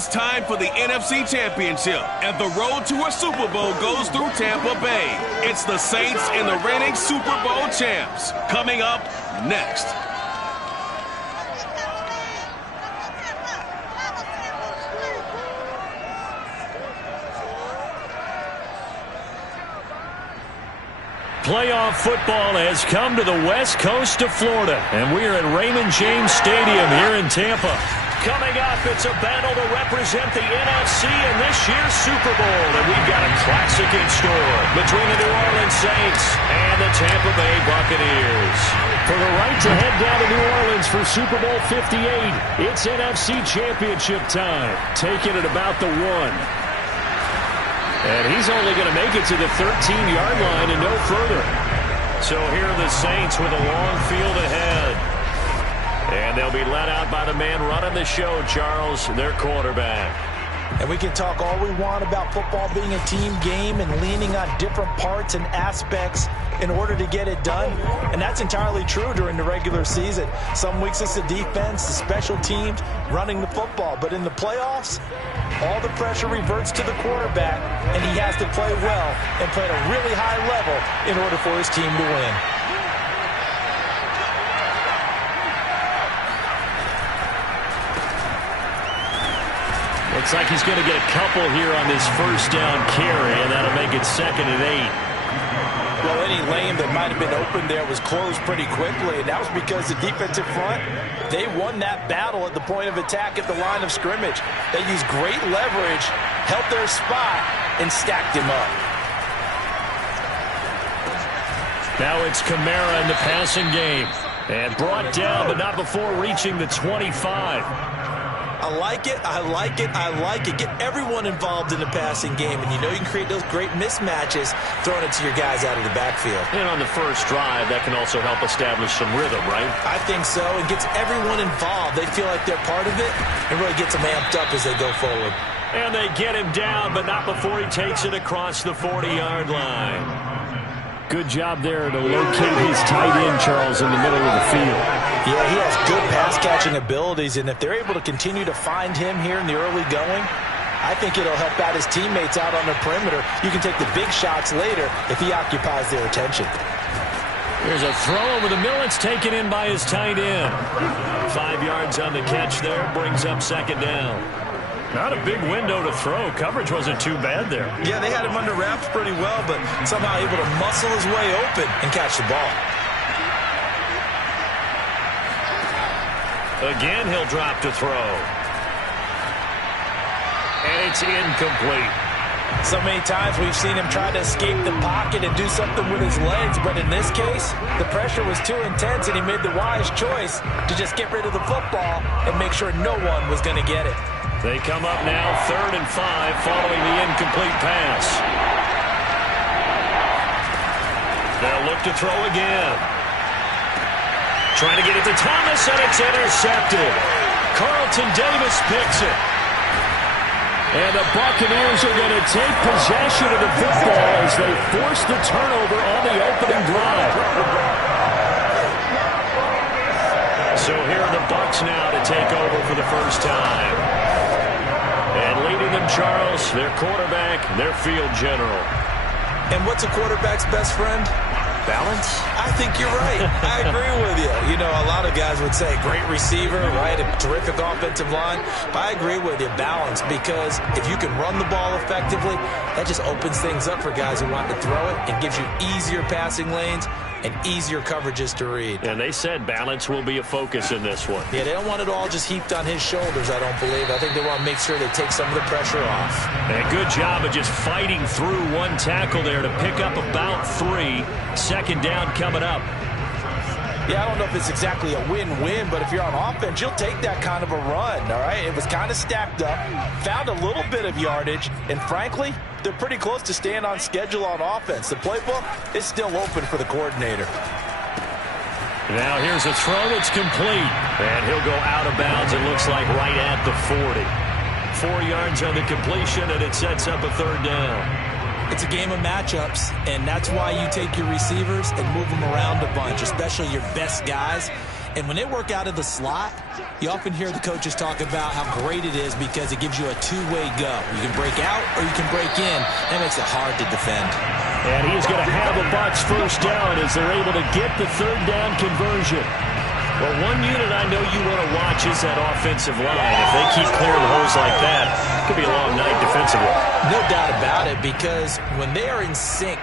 It's time for the NFC Championship, and the road to a Super Bowl goes through Tampa Bay. It's the Saints and the reigning Super Bowl champs. Coming up next. Playoff football has come to the west coast of Florida, and we are at Raymond James Stadium here in Tampa. Coming up, it's a battle to represent the NFC in this year's Super Bowl, and we've got a classic in store between the New Orleans Saints and the Tampa Bay Buccaneers. For the right to head down to New Orleans for Super Bowl 58, it's NFC Championship time, taking it about the 1. And he's only going to make it to the 13-yard line and no further. So here are the Saints with a long field ahead. And they'll be let out by the man running the show, Charles, their quarterback. And we can talk all we want about football being a team game and leaning on different parts and aspects in order to get it done. And that's entirely true during the regular season. Some weeks it's the defense, the special teams, running the football. But in the playoffs, all the pressure reverts to the quarterback, and he has to play well and play at a really high level in order for his team to win. Looks like he's going to get a couple here on this first down carry, and that'll make it 2nd and 8. Well, any lane that might have been open there was closed pretty quickly, and that was because the defensive front, they won that battle at the point of attack at the line of scrimmage. They used great leverage, held their spot, and stacked him up. Now it's Kamara in the passing game, and brought down, but not before reaching the 25. I like it, I like it, I like it. Get everyone involved in the passing game, and you know you can create those great mismatches throwing it to your guys out of the backfield. And on the first drive, that can also help establish some rhythm, right? I think so. It gets everyone involved. They feel like they're part of it, and really gets them amped up as they go forward. And they get him down, but not before he takes it across the 40-yard line. Good job there to locate his tight end, Charles, in the middle of the field. Yeah, he has good pass-catching abilities, and if they're able to continue to find him here in the early going, I think it'll help out his teammates out on the perimeter. You can take the big shots later if he occupies their attention. There's a throw over the middle. It's taken in by his tight end. 5 yards on the catch there, brings up 2nd down. Not a big window to throw. Coverage wasn't too bad there. Yeah, they had him under wraps pretty well, but somehow able to muscle his way open and catch the ball. Again, he'll drop to throw. And it's incomplete. So many times we've seen him try to escape the pocket and do something with his legs, but in this case, the pressure was too intense and he made the wise choice to just get rid of the football and make sure no one was going to get it. They come up now 3rd and 5 following the incomplete pass. They'll look to throw again. Trying to get it to Thomas, and it's intercepted. Carlton Davis picks it. And the Buccaneers are going to take possession of the football as they force the turnover on the opening drive. So here are the Bucs now to take over for the first time. And leading them, Charles, their quarterback, their field general. And what's a quarterback's best friend? Balance? I think you're right. I agree with you. You know, a lot of guys would say great receiver, right? A terrific offensive line. But I agree with you, balance, because if you can run the ball effectively, that just opens things up for guys who want to throw it and gives you easier passing lanes and easier coverages to read. And they said balance will be a focus in this one. Yeah, they don't want it all just heaped on his shoulders, I don't believe. I think they want to make sure they take some of the pressure off. And a good job of just fighting through one tackle there to pick up about 3. 2nd down coming up. Yeah, I don't know if it's exactly a win-win, but if you're on offense, you'll take that kind of a run, all right? It was kind of stacked up, found a little bit of yardage, and frankly, they're pretty close to staying on schedule on offense. The playbook is still open for the coordinator. Now here's a throw that's complete, and he'll go out of bounds, it looks like right at the 40. 4 yards on the completion, and it sets up a 3rd down. It's a game of matchups, and that's why you take your receivers and move them around a bunch, especially your best guys. And when they work out of the slot, you often hear the coaches talk about how great it is because it gives you a two-way go. You can break out or you can break in. That makes it hard to defend. And he's going to have a Bucs first down as they're able to get the third down conversion. Well, one unit I know you want to watch is that offensive line. If they keep clearing holes like that, it could be a long night defensively. No doubt about it, because when they are in sync,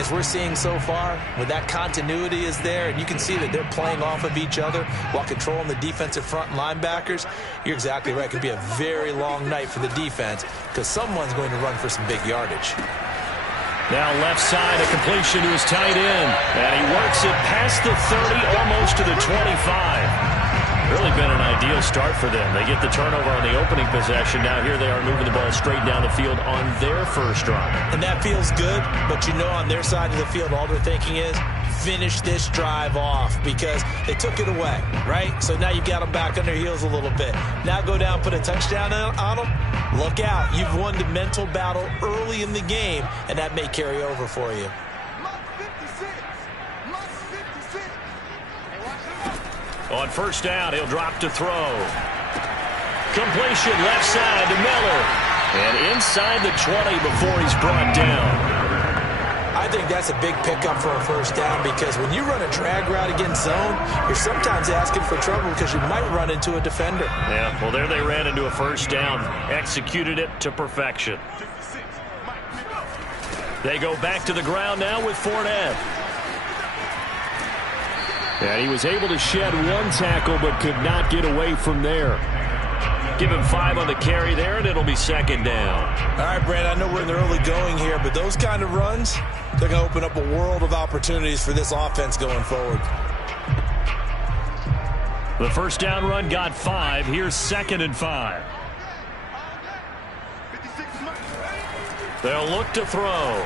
as we're seeing so far, when that continuity is there, and you can see that they're playing off of each other while controlling the defensive front linebackers, you're exactly right. It could be a very long night for the defense because someone's going to run for some big yardage. Now left side, a completion to his tight end. And he works it past the 30, almost to the 25. Really been an ideal start for them. They get the turnover on the opening possession. Now here they are moving the ball straight down the field on their first drive. And that feels good, but you know on their side of the field, all they're thinking is, finish this drive off because they took it away, right? So now you've got them back on their heels a little bit. Now go down, put a touchdown on them. Look out. You've won the mental battle early in the game, and that may carry over for you. On first down, he'll drop to throw. Completion left side to Miller. And inside the 20 before he's brought down. I think that's a big pickup for a first down because when you run a drag route against zone, you're sometimes asking for trouble because you might run into a defender. Yeah, well, there they ran into a first down. Executed it to perfection. They go back to the ground now with Fournette. And he was able to shed one tackle but could not get away from there. Give him 5 on the carry there, and it'll be second down. All right, Brad, I know we're in the early going here, but those kind of runs, they're going to open up a world of opportunities for this offense going forward. The first down run got 5. Here's 2nd and 5. They'll look to throw.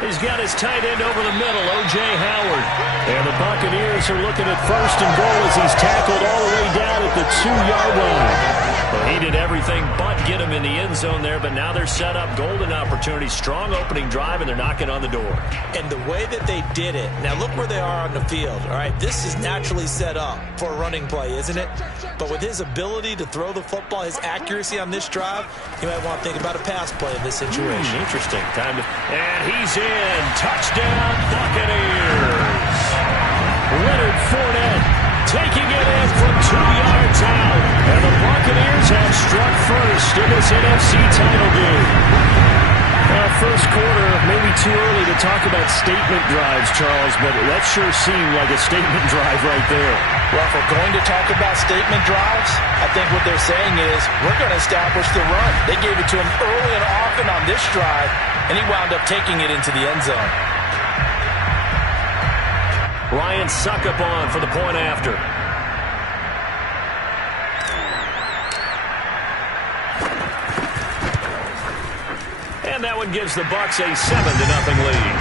He's got his tight end over the middle, O.J. Howard. And the Buccaneers are looking at 1st and goal as he's tackled all the way down at the 2-yard line. Well, he did everything but get him in the end zone there, but now they're set up. Golden opportunity, strong opening drive, and they're knocking on the door. And the way that they did it, now look where they are on the field, all right? This is naturally set up for a running play, isn't it? But with his ability to throw the football, his accuracy on this drive, you might want to think about a pass play in this situation. Interesting. Time to... And he's in. Touchdown, Buccaneers. Leonard Fournette taking it in from 2 yards out. And the Buccaneers have struck first in this NFC title game. First quarter, maybe too early to talk about statement drives, Charles, but that sure seemed like a statement drive right there. Well, if we're going to talk about statement drives, I think what they're saying is we're going to establish the run. They gave it to him early and often on this drive, and he wound up taking it into the end zone. Ryan Succop on for the point after. And that one gives the Bucs a 7-0 lead.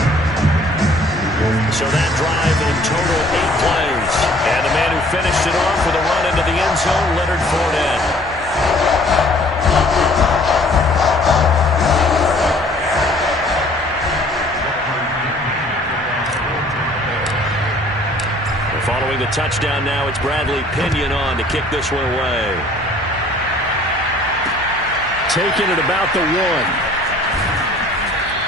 So that drive in total 8 plays. And the man who finished it off with a run into the end zone, Leonard Fournette. Following the touchdown now, it's Bradley Pinion on to kick this one away. Taking it about the 1.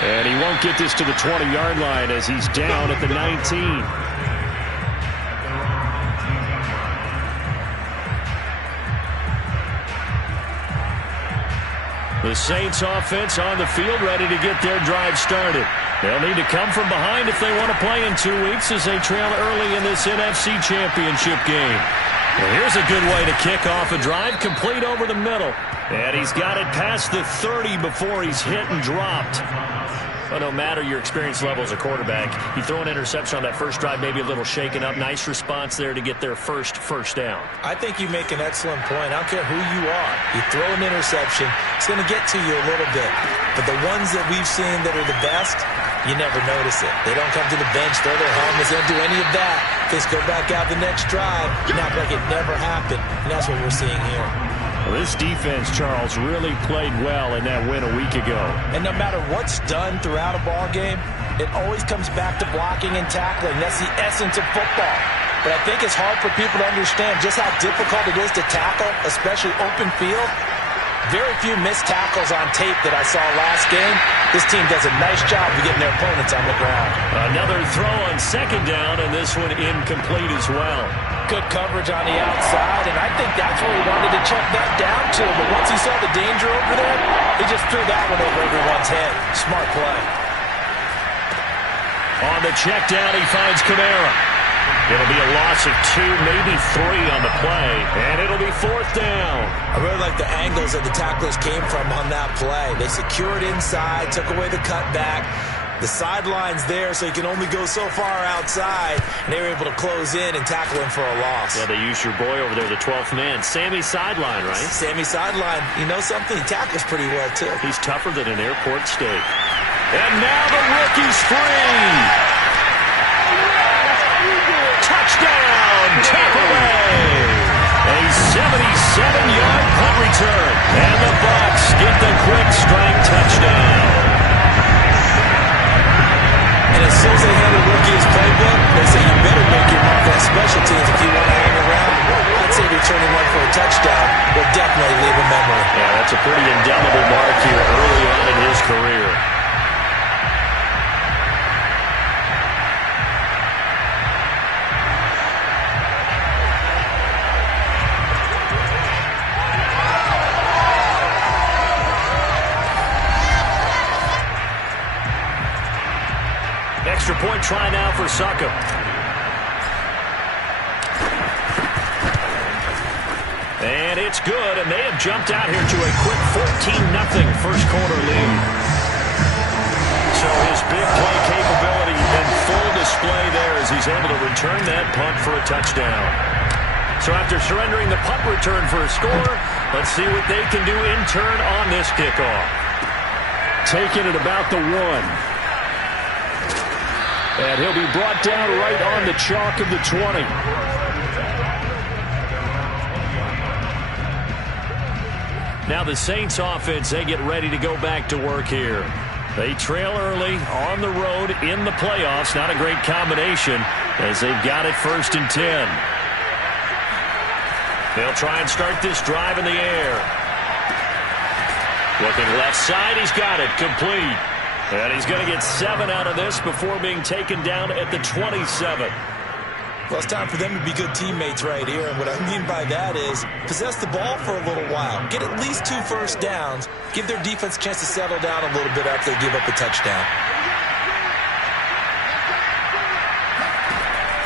And he won't get this to the 20-yard line as he's down at the 19. The Saints offense on the field ready to get their drive started. They'll need to come from behind if they want to play in 2 weeks as they trail early in this NFC Championship game. Well, here's a good way to kick off a drive, complete over the middle. And he's got it past the 30 before he's hit and dropped. But no matter your experience level as a quarterback, you throw an interception on that first drive, maybe a little shaken up. Nice response there to get their first down. I think you make an excellent point. I don't care who you are. You throw an interception, it's going to get to you a little bit. But the ones that we've seen that are the best, you never notice it. They don't come to the bench, throw their helmets, don't do any of that. Just go back out the next drive and act like it never happened. And that's what we're seeing here. Well, this defense, Charles, really played well in that win a week ago. And no matter what's done throughout a ball game, it always comes back to blocking and tackling. That's the essence of football. but I think it's hard for people to understand just how difficult it is to tackle, especially open field. Very few missed tackles on tape that I saw last game. This team does a nice job of getting their opponents on the ground. Another throw on second down, and this one incomplete as well. Good coverage on the outside, and I think that's where he wanted to check that down to. But once he saw the danger over there, he just threw that one over everyone's head. Smart play. On the check down, he finds Kamara. It'll be a loss of 2, maybe 3 on the play, and it'll be fourth down. I really like the angles that the tacklers came from on that play. They secured inside, took away the cutback. The sideline's there, so you can only go so far outside, and they were able to close in and tackle him for a loss. Yeah, they used your boy over there, the 12th man. Sammy Sideline, right? Sammy Sideline. You know something? He tackles pretty well, too. He's tougher than an airport steak. And now the rookie's free. Touchdown, Tampa Bay! A 77-yard punt return. And the Bucs get the quick strike touchdown. And as soon as they hand the rookie his playbook, they say you better make your mark on special teams if you want to hang around. I'd say returning one for a touchdown will definitely leave a memory. Yeah, that's a pretty indelible mark here early on in his career. Extra point try now for Saka. And it's good, and they have jumped out here to a quick 14-0 first quarter lead. So his big play capability in full display there as he's able to return that punt for a touchdown. So after surrendering the punt return for a score, let's see what they can do in turn on this kickoff. Taking it about the 1. And he'll be brought down right on the chalk of the 20. Now the Saints offense, they get ready to go back to work here. They trail early on the road in the playoffs. Not a great combination as they've got it 1st and 10. They'll try and start this drive in the air. Looking left side, he's got it, complete. And he's going to get 7 out of this before being taken down at the 27. Well, it's time for them to be good teammates right here. And what I mean by that is possess the ball for a little while. Get at least 2 first downs. Give their defense a chance to settle down a little bit after they give up a touchdown.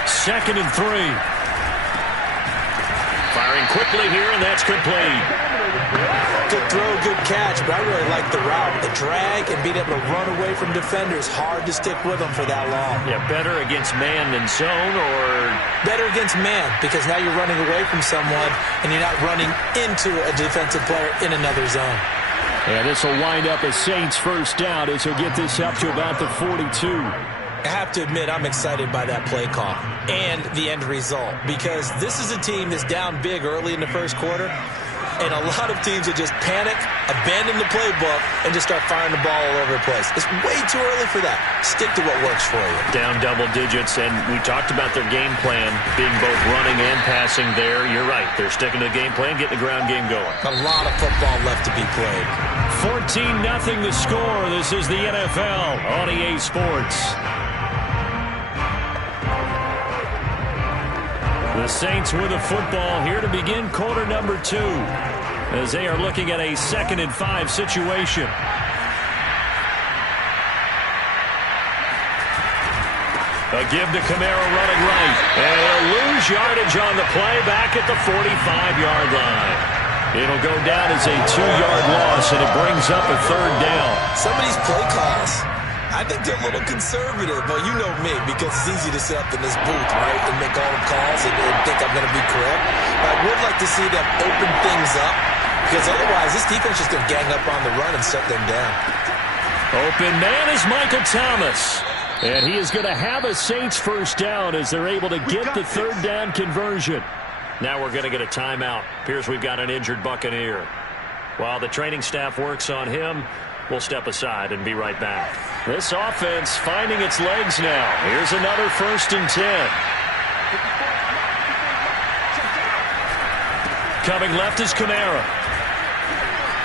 2nd and 3. Firing quickly here, and that's complete. Good throw, good catch, but I really like the route. The drag and being able to run away from defenders. Hard to stick with them for that long. Yeah, better against man than zone, or? Better against man, because now you're running away from someone and you're not running into a defensive player in another zone. And this will wind up a Saints first down as he'll get this up to about the 42. I have to admit, I'm excited by that play call and the end result, because this is a team that's down big early in the first quarter, and a lot of teams that just panic, abandon the playbook, and just start firing the ball all over the place. It's way too early for that. Stick to what works for you. Down double digits, and we talked about their game plan being both running and passing there. You're right. They're sticking to the game plan, getting the ground game going. A lot of football left to be played. 14-0 the score. This is the NFL on EA Sports. The Saints with the football here to begin quarter number 2 as they are looking at a 2nd and 5 situation. A give to Kamara running right. And he'll lose yardage on the play back at the 45-yard line. It'll go down as a 2-yard loss, and it brings up a 3rd down. Some of these play calls, I think they're a little conservative, but you know me, because it's easy to sit up in this booth, right, and make all the calls and think I'm going to be correct. But I would like to see them open things up, because otherwise this defense is going to gang up on the run and shut them down. Open man is Michael Thomas. And he is going to have a Saints first down as they're able to get the 3rd down conversion. Now we're going to get a timeout. Appears we've got an injured Buccaneer. While the training staff works on him, we'll step aside and be right back. This offense finding its legs now. Here's another 1st and 10. Coming left is Kamara.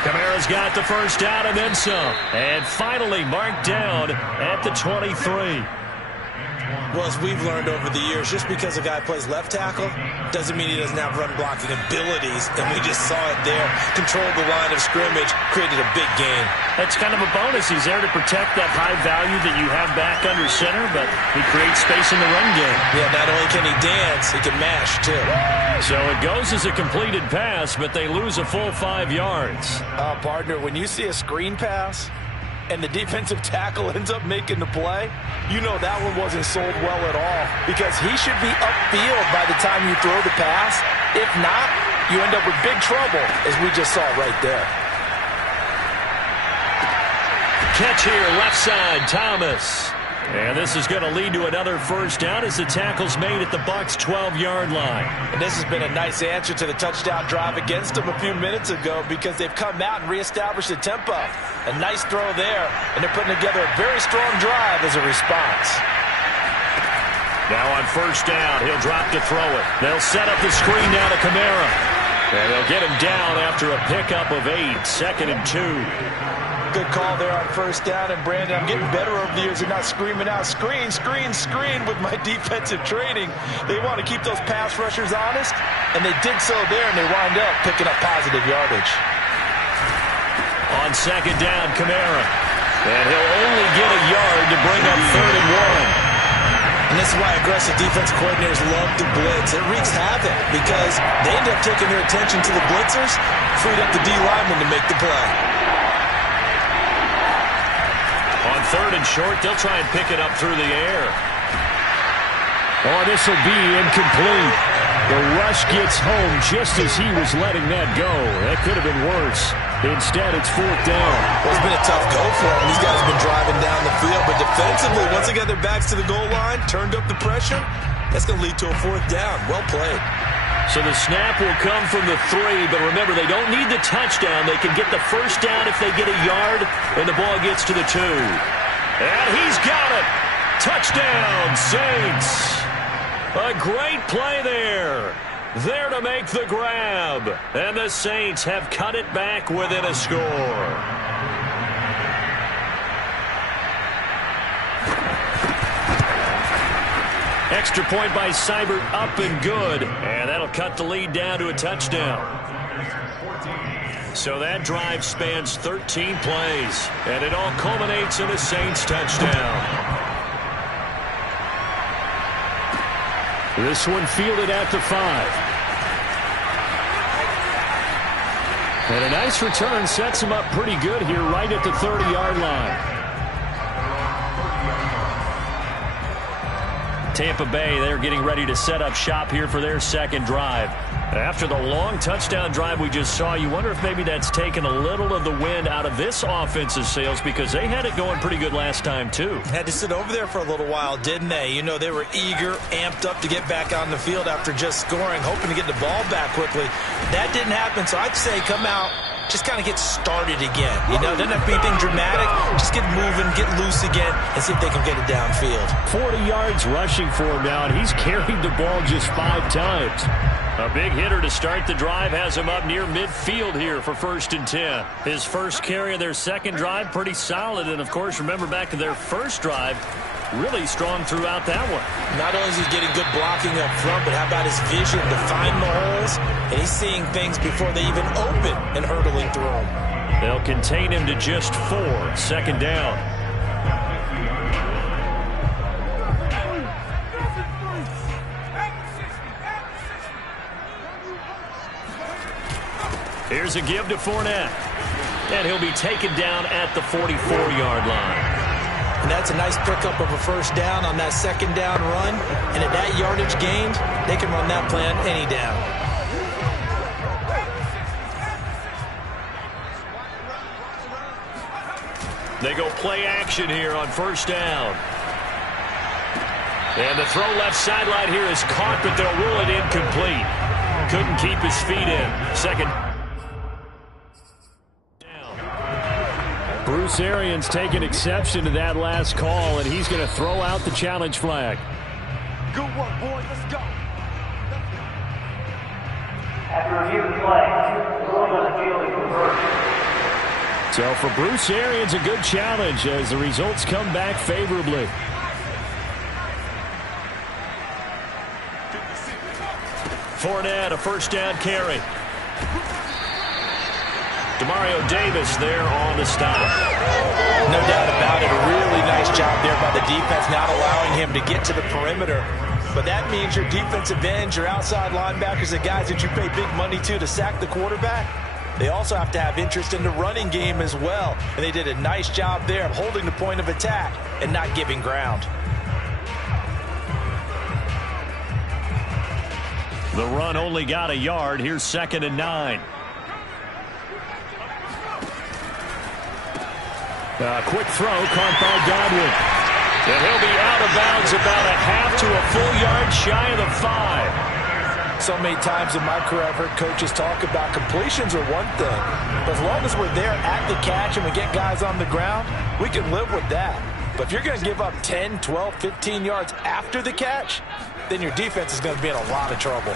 Kamara's got the first down and then some. And finally marked down at the 23. Well, as we've learned over the years, just because a guy plays left tackle doesn't mean he doesn't have run blocking abilities. And we just saw it there. Controlled the line of scrimmage, created a big gain. That's kind of a bonus. He's there to protect that high value that you have back under center, but he creates space in the run game. Yeah, not only can he dance, he can mash, too. So it goes as a completed pass, but they lose a full 5 yards. Partner, when you see a screen pass and the defensive tackle ends up making the play, you know that one wasn't sold well at all, because he should be upfield by the time you throw the pass. If not, you end up with big trouble, as we just saw right there. Catch here, left side, Thomas. And this is going to lead to another first down as the tackle's made at the Bucs' 12-yard line. And this has been a nice answer to the touchdown drive against them a few minutes ago, because they've come out and reestablished the tempo. A nice throw there, and they're putting together a very strong drive as a response. Now on first down, he'll drop to throw it. They'll set up the screen now to Kamara. And they'll get him down after a pickup of 8, 2nd and 2. Good call there on first down. And, Brandon, I'm getting better over the years and not screaming out, screen, screen, screen with my defensive training. They want to keep those pass rushers honest, and they did so there, and they wind up picking up positive yardage. On second down, Kamara. And he'll only get a yard to bring up 3rd and 1. And this is why aggressive defense coordinators love to blitz. It wreaks havoc because they end up taking their attention to the blitzers, freed up the D lineman to make the play. On 3rd and short, they'll try and pick it up through the air. Oh, this will be incomplete. The rush gets home just as he was letting that go. That could have been worse. Instead, it's 4th down. Well, it's been a tough go for them. These guys have been driving down the field, but defensively, once they got their backs to the goal line, turned up the pressure, that's going to lead to a 4th down. Well played. So the snap will come from the 3, but remember, they don't need the touchdown. They can get the first down if they get a yard, and the ball gets to the 2. And he's got it. Touchdown, Saints. A great play there. There to make the grab. And the Saints have cut it back within a score. Extra point by Seibert, up and good. And that'll cut the lead down to a touchdown. So that drive spans 13 plays. And it all culminates in a Saints touchdown. This one fielded at the 5. And a nice return sets him up pretty good here right at the 30-yard line. Tampa Bay, they're getting ready to set up shop here for their second drive. After the long touchdown drive we just saw, you wonder if maybe that's taken a little of the wind out of this offensive sails, because they had it going pretty good last time, too. Had to sit over there for a little while, didn't they? You know, they were eager, amped up to get back on the field after just scoring, hoping to get the ball back quickly. That didn't happen, so I'd say come out, just kind of get started again. You know, doesn't have to be anything dramatic. Just get moving, get loose again, and see if they can get it downfield. 40 yards rushing for him now, and he's carried the ball just 5 times. A big hitter to start the drive has him up near midfield here for 1st and 10. His first carry of their second drive, pretty solid. And, of course, remember back to their first drive, really strong throughout that one. Not only is he getting good blocking up front, but how about his vision to find the holes? And he's seeing things before they even open and hurdling through them. They'll contain him to just 4, 2nd down. Here's a give to Fournette. And he'll be taken down at the 44-yard line. And that's a nice pickup of a first down on that second down run. And at that yardage gained, they can run that plan any down. They go play action here on first down. And the throw left sideline here is caught, but they'll rule it incomplete. Couldn't keep his feet in. Second. Bruce Arians taking exception to that last call, and he's going to throw out the challenge flag. Good work, boys. Let's go. After review of play, ruling on the field is reversed. So for Bruce Arians, a good challenge as the results come back favorably. Fournette, a first down carry. Demario Davis there on the stop. No doubt about it. A really nice job there by the defense, not allowing him to get to the perimeter. But that means your defensive ends, your outside linebackers, the guys that you pay big money to sack the quarterback, they also have to have interest in the running game as well. And they did a nice job there of holding the point of attack and not giving ground. The run only got a yard. Here's 2nd and 9. Quick throw caught by Godwin. And he'll be out of bounds about a half to a full yard shy of the 5. So many times in my career I've heard coaches talk about completions are one thing. But as long as we're there at the catch and we get guys on the ground, we can live with that. But if you're going to give up 10, 12, 15 yards after the catch, then your defense is going to be in a lot of trouble.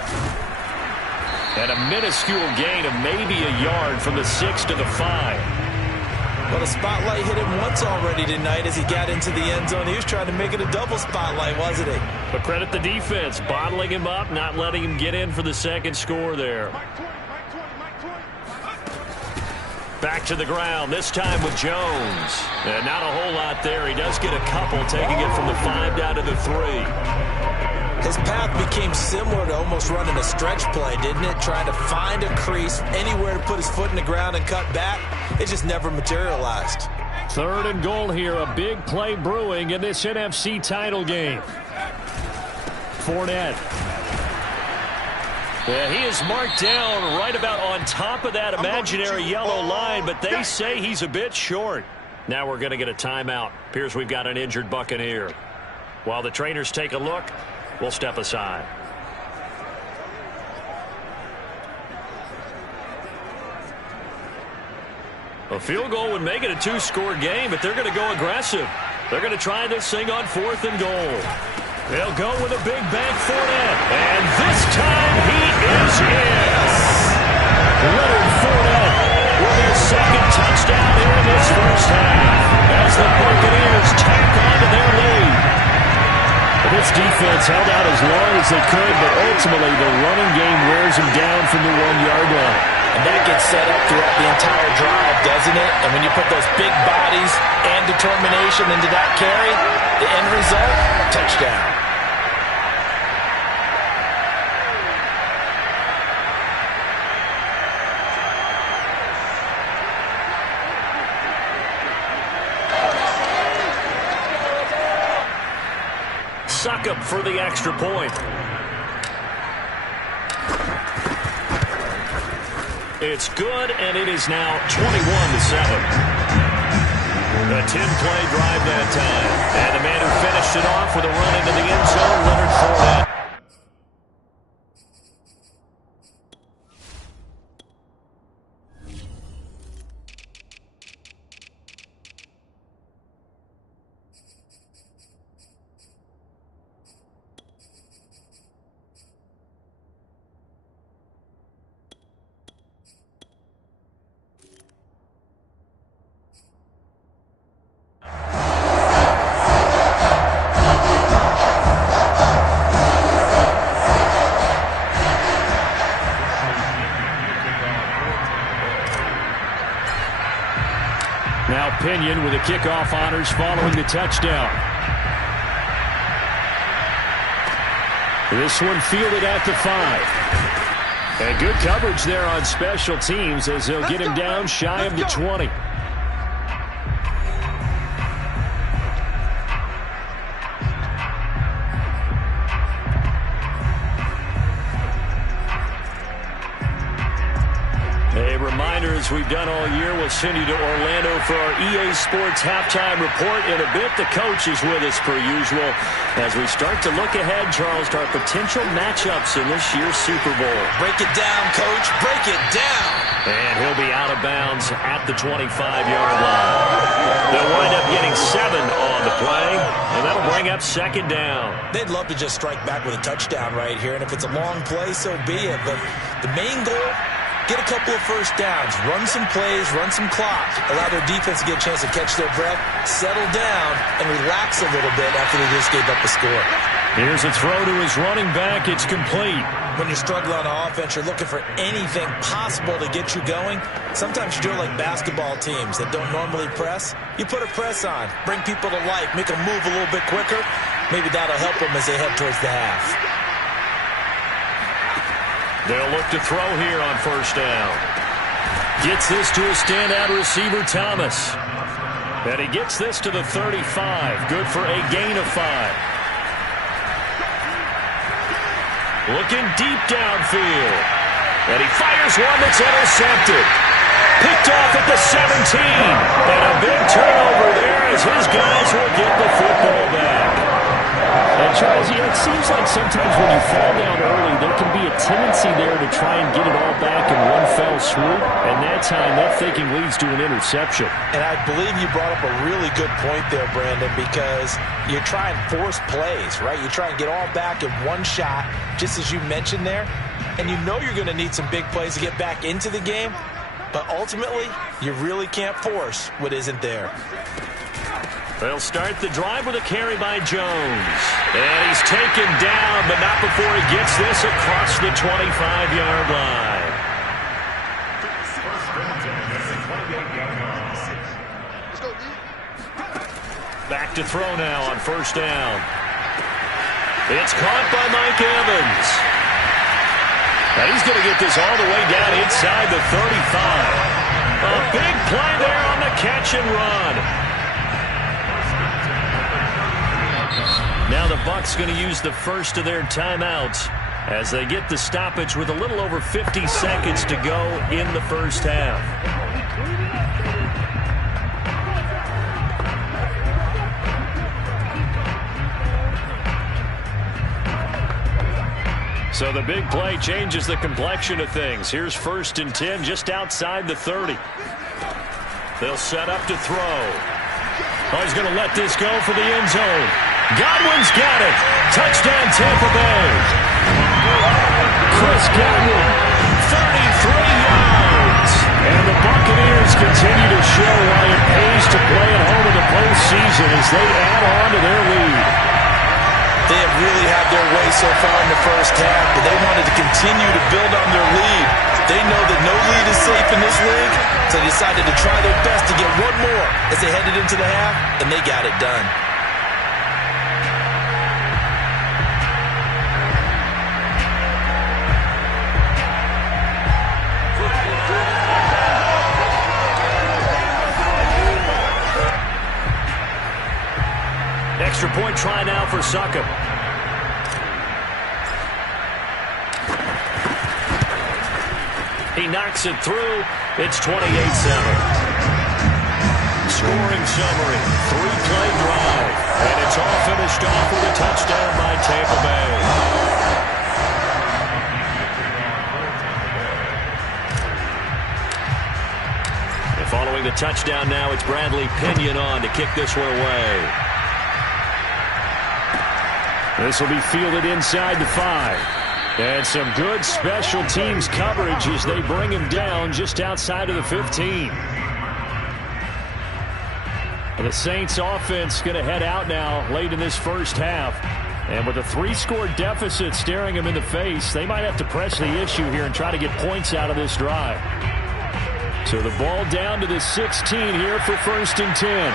And a minuscule gain of maybe a yard from the 6 to the 5. Well, the spotlight hit him once already tonight as he got into the end zone. He was trying to make it a double spotlight, wasn't he? But credit the defense, bottling him up, not letting him get in for the second score there. Back to the ground, this time with Jones. And not a whole lot there. He does get a couple, taking it from the 5 down to the 3. His path became similar to almost running a stretch play, didn't it? Trying to find a crease, anywhere to put his foot in the ground and cut back. It just never materialized. 3rd and goal here, a big play brewing in this NFC title game. Fournette. Yeah, he is marked down right about on top of that imaginary yellow line, but they say he's a bit short. Now we're going to get a timeout. Appears we've got an injured Buccaneer. While the trainers take a look, we'll step aside. A field goal would make it a 2-score game, but they're going to go aggressive. They're going to try this thing on 4th and goal. They'll go with a big bank Fournette. And this time he is in. Leonard Fournette with his 2nd touchdown here in this first half as the Buccaneers tack on to their lead. This defense held out as long as they could, but ultimately the running game wears them down from the 1-yard line. And that gets set up throughout the entire drive, doesn't it? And when you put those big bodies and determination into that carry, the end result, touchdown. Succop for the extra point. It's good, and it is now 21-7. A 10-play drive that time. And the man who finished it off with a run into the end zone, Leonard Fournette. Now Pinion with the kickoff honors following the touchdown. This one fielded at the 5. And good coverage there on special teams as they'll get him down shy of the 20. A reminder, as we've done all year, we'll send you to Orlando for our EA Sports halftime report. In a bit, the coach is with us per usual as we start to look ahead, Charles, to our potential matchups in this year's Super Bowl. Break it down, Coach. Break it down. And he'll be out of bounds at the 25-yard line. They'll wind up getting 7 on the play, and that'll bring up second down. They'd love to just strike back with a touchdown right here, and if it's a long play, so be it. But the main goal, get a couple of first downs, run some plays, run some clock, allow their defense to get a chance to catch their breath, settle down, and relax a little bit after they just gave up a score. Here's a throw to his running back. It's complete. When you're struggling on offense, you're looking for anything possible to get you going. Sometimes you do it like basketball teams that don't normally press. You put a press on, bring people to life, make them move a little bit quicker. Maybe that'll help them as they head towards the half. They'll look to throw here on first down. Gets this to a standout receiver, Thomas. And he gets this to the 35. Good for a gain of 5. Looking deep downfield. And he fires one that's intercepted. Picked off at the 17. And a big turnover there as his guys will get the football back. And Charles, it seems like sometimes when you fall down early, there can be a tendency there to try and get it all back in one fell swoop. And that time, that thinking leads to an interception. And I believe you brought up a really good point there, Brandon, because you try and force plays, right? You try and get all back in one shot, just as you mentioned there. And you know you're going to need some big plays to get back into the game. But ultimately, you really can't force what isn't there. They'll start the drive with a carry by Jones. And he's taken down, but not before he gets this across the 25-yard line. Back to throw now on first down. It's caught by Mike Evans. And he's going to get this all the way down inside the 35. A big play there on the catch and run. Now the Bucs going to use the first of their timeouts as they get the stoppage with a little over 50 seconds to go in the first half. So the big play changes the complexion of things. Here's 1st and 10 just outside the 30. They'll set up to throw. Oh, he's going to let this go for the end zone. Godwin's got it. Touchdown, Tampa Bay. Chris Godwin, 33 yards. And the Buccaneers continue to show why it pays to play at home in the postseason as they add on to their lead. They have really had their way so far in the first half, but they wanted to continue to build on their lead. They know that no lead is safe in this league, so they decided to try their best to get one more as they headed into the half, and they got it done. Extra point try now for Succop. He knocks it through. It's 28-7. Scoring summary. 3-play drive. And it's all finished off with a touchdown by Tampa Bay. And following the touchdown now, it's Bradley Pinion on to kick this one away. This will be fielded inside the 5. And some good special teams coverage as they bring him down just outside of the 15. And the Saints offense going to head out now late in this first half. And with a 3-score deficit staring them in the face, they might have to press the issue here and try to get points out of this drive. So the ball down to the 16 here for 1st and 10.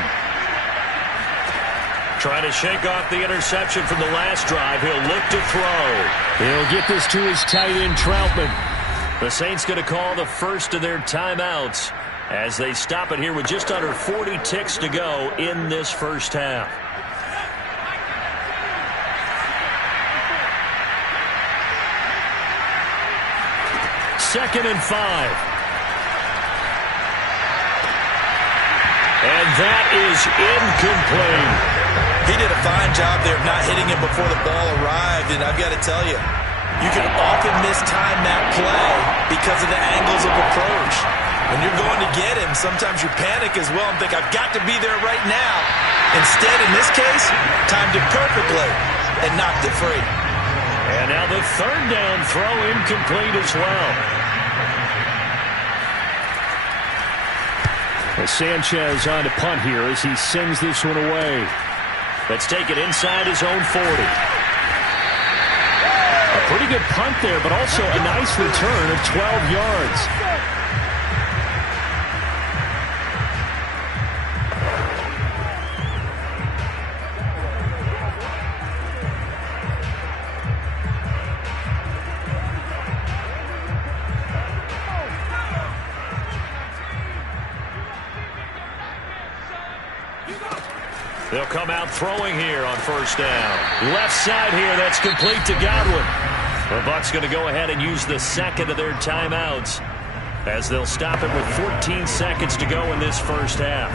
Trying to shake off the interception from the last drive. He'll look to throw. He'll get this to his tight end, Troutman. The Saints going to call the first of their timeouts as they stop it here with just under 40 ticks to go in this first half. Second and 5. And that is incomplete. He did a fine job there of not hitting him before the ball arrived, and I've got to tell you, You can often mistime that play because of the angles of approach. When you're going to get him, sometimes you panic as well and think, I've got to be there right now. Instead, in this case, timed it perfectly and knocked it free. And now the third down throw incomplete as well. Sanchez on to punt here as he sends this one away. Let's take it inside his own 40. A pretty good punt there, but also a nice return of 12 yards. They'll come out throwing here on first down. Left side here, that's complete to Godwin. The Bucs going to go ahead and use the second of their timeouts as they'll stop it with 14 seconds to go in this first half.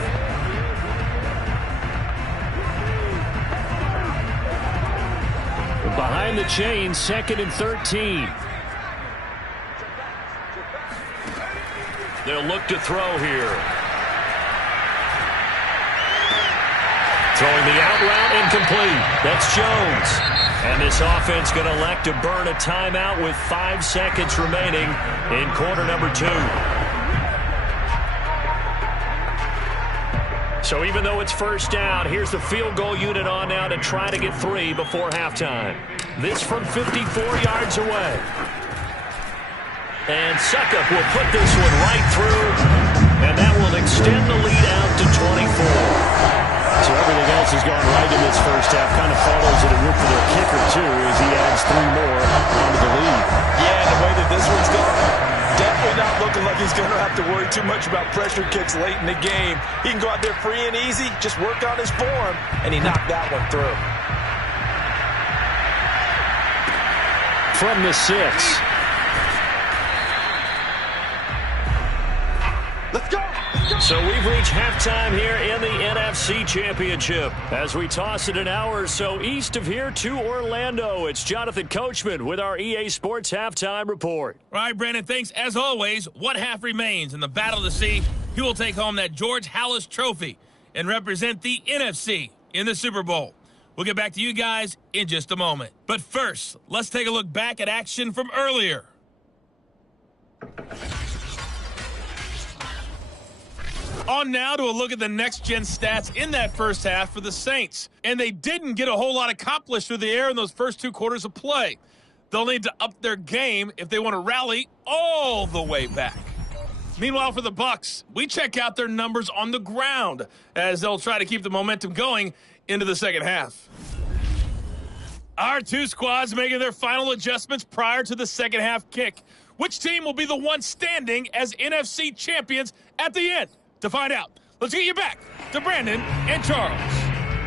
Behind the chains, 2nd and 13. They'll look to throw here. Throwing the out route incomplete. That's Jones. And this offense going to elect to burn a timeout with 5 seconds remaining in quarter number 2. So even though it's first down, here's the field goal unit on now to try to get 3 before halftime. This from 54 yards away. And Succop will put this one right through, and that will extend the lead out to 24. So everything else has gone right in this first half. Kind of follows it with for their kicker, too, as he adds 3 more onto the lead. Yeah, and the way that this one's going, definitely not looking like he's going to have to worry too much about pressure kicks late in the game. He can go out there free and easy, just work on his form, and he knocked that one through. From the 6. Let's go! So we've reached halftime here in the NFC Championship. As we toss it an hour or so east of here to Orlando, it's Jonathan Coachman with our EA Sports Halftime Report. All right, Brandon, thanks. As always, one half remains in the battle to see who will take home that George Halas Trophy and represent the NFC in the Super Bowl. We'll get back to you guys in just a moment. But first, let's take a look back at action from earlier. On now to a look at the next-gen stats in that first half for the Saints. And they didn't get a whole lot accomplished through the air in those first 2 quarters of play. They'll need to up their game if they want to rally all the way back. Meanwhile, for the Bucs, we check out their numbers on the ground as they'll try to keep the momentum going into the second half. Our 2 squads making their final adjustments prior to the second half kick. Which team will be the one standing as NFC champions at the end? To find out, let's get you back to Brandon and Charles.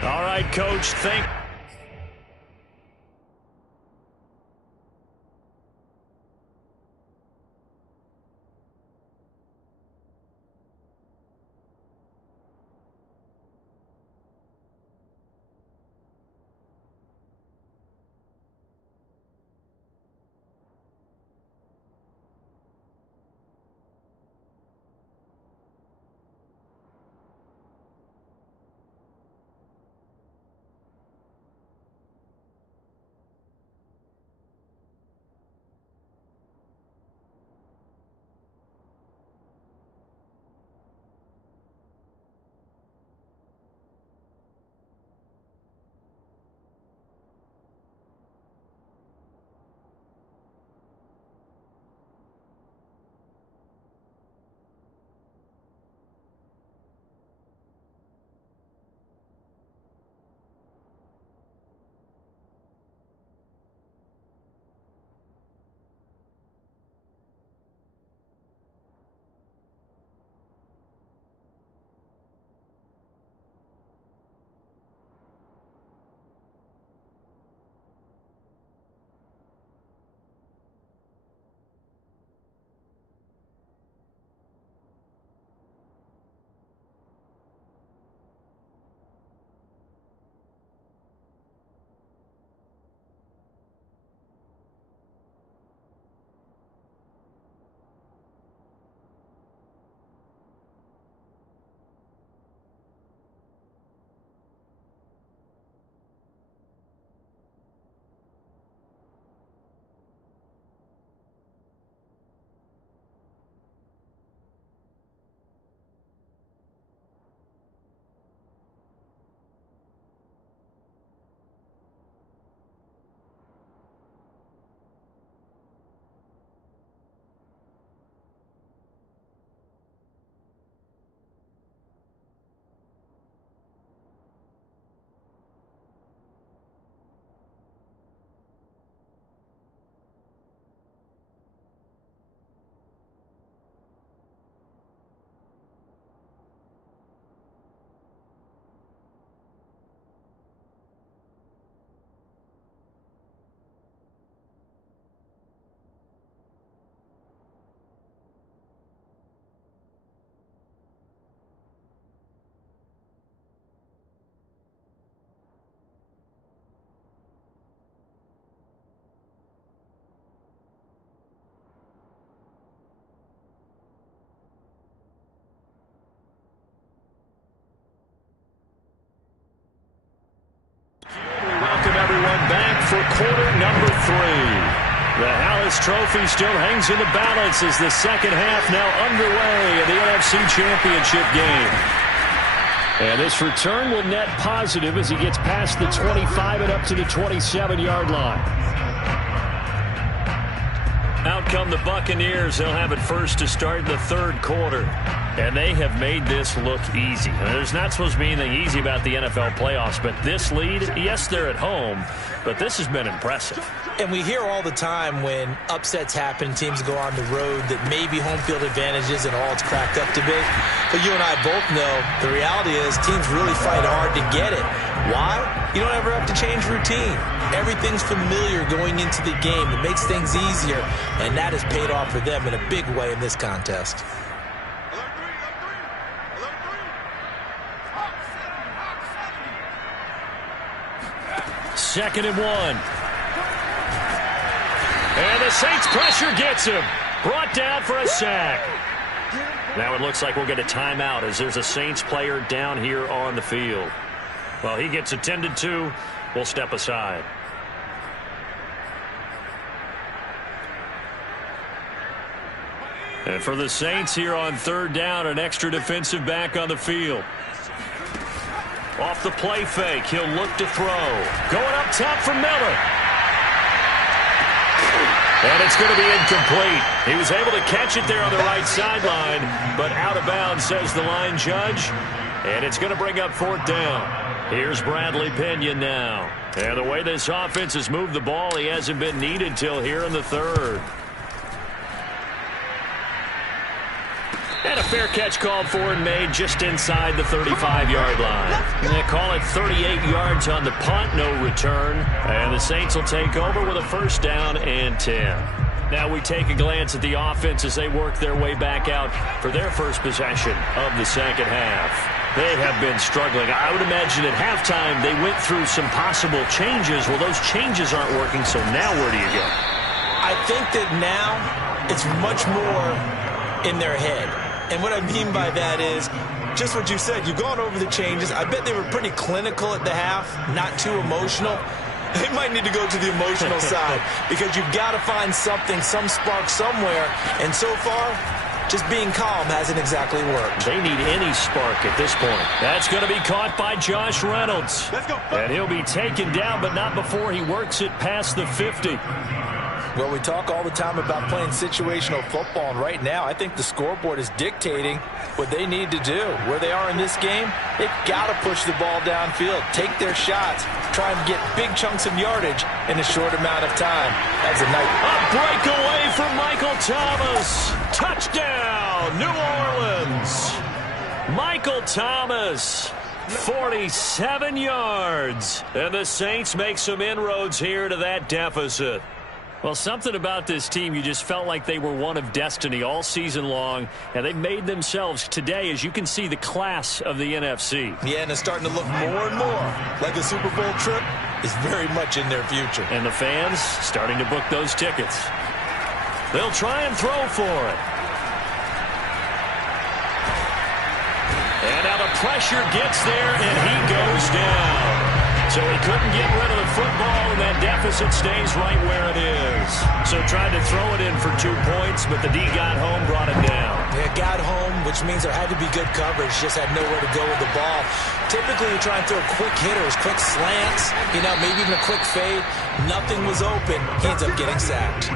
All right, Coach, thank you. for quarter number 3. The Hallis Trophy still hangs in the balance as the second half now underway in the NFC Championship game. And this return will net positive as he gets past the 25 and up to the 27-yard line. Out come the Buccaneers. They'll have it first to start the third quarter. And they have made this look easy. There's not supposed to be anything easy about the NFL playoffs, but this lead, yes, they're at home, but this has been impressive. And we hear all the time when upsets happen, teams go on the road, that maybe home field advantage isn't all it's cracked up to be. But you and I both know the reality is teams really fight hard to get it. Why? You don't ever have to change routine. Everything's familiar going into the game. It makes things easier, and that has paid off for them in a big way in this contest. Second and 1. And the Saints pressure gets him. Brought down for a sack. Now it looks like we'll get a timeout as there's a Saints player down here on the field. Well, he gets attended to. We'll step aside. And for the Saints here on third down, an extra defensive back on the field. Off the play fake, he'll look to throw. Going up top for Miller. And it's going to be incomplete. He was able to catch it there on the right sideline, but out of bounds, says the line judge. And it's going to bring up fourth down. Here's Bradley Pinion now. And the way this offense has moved the ball, he hasn't been needed till here in the third. And a fair catch called for and made just inside the 35-yard line. They call it 38 yards on the punt, no return. And the Saints will take over with a first down and 10. Now we take a glance at the offense as they work their way back out for their first possession of the second half. They have been struggling. I would imagine at halftime they went through some possible changes. Well, those changes aren't working, so now where do you go? I think that now it's much more in their head. And what I mean by that is just what you said. You've gone over the changes. I bet they were pretty clinical at the half, not too emotional. They might need to go to the emotional side because you've got to find something, some spark somewhere. And so far, just being calm hasn't exactly worked. They need any spark at this point. That's going to be caught by Josh Reynolds. Let's go. And he'll be taken down, but not before he works it past the 50. Well, we talk all the time about playing situational football, and right now I think the scoreboard is dictating what they need to do. Where they are in this game, they've got to push the ball downfield, take their shots, try and get big chunks of yardage in a short amount of time. That's a night. A breakaway from Michael Thomas. Touchdown, New Orleans. Michael Thomas, 47 yards. And the Saints make some inroads here to that deficit. Well, something about this team, you just felt like they were one of destiny all season long, and they made themselves today, as you can see, the class of the NFC. Yeah, and it's starting to look more and more like a Super Bowl trip is very much in their future. And the fans starting to book those tickets. They'll try and throw for it. And now the pressure gets there, and he goes down. So he couldn't get rid of the football, and that deficit stays right where it is. So tried to throw it in for 2 points, but the D got home, brought it down. Yeah, got home, which means there had to be good coverage. Just had nowhere to go with the ball. Typically, you try and throw quick hitters, quick slants, maybe even a quick fade. Nothing was open. He ends up getting sacked.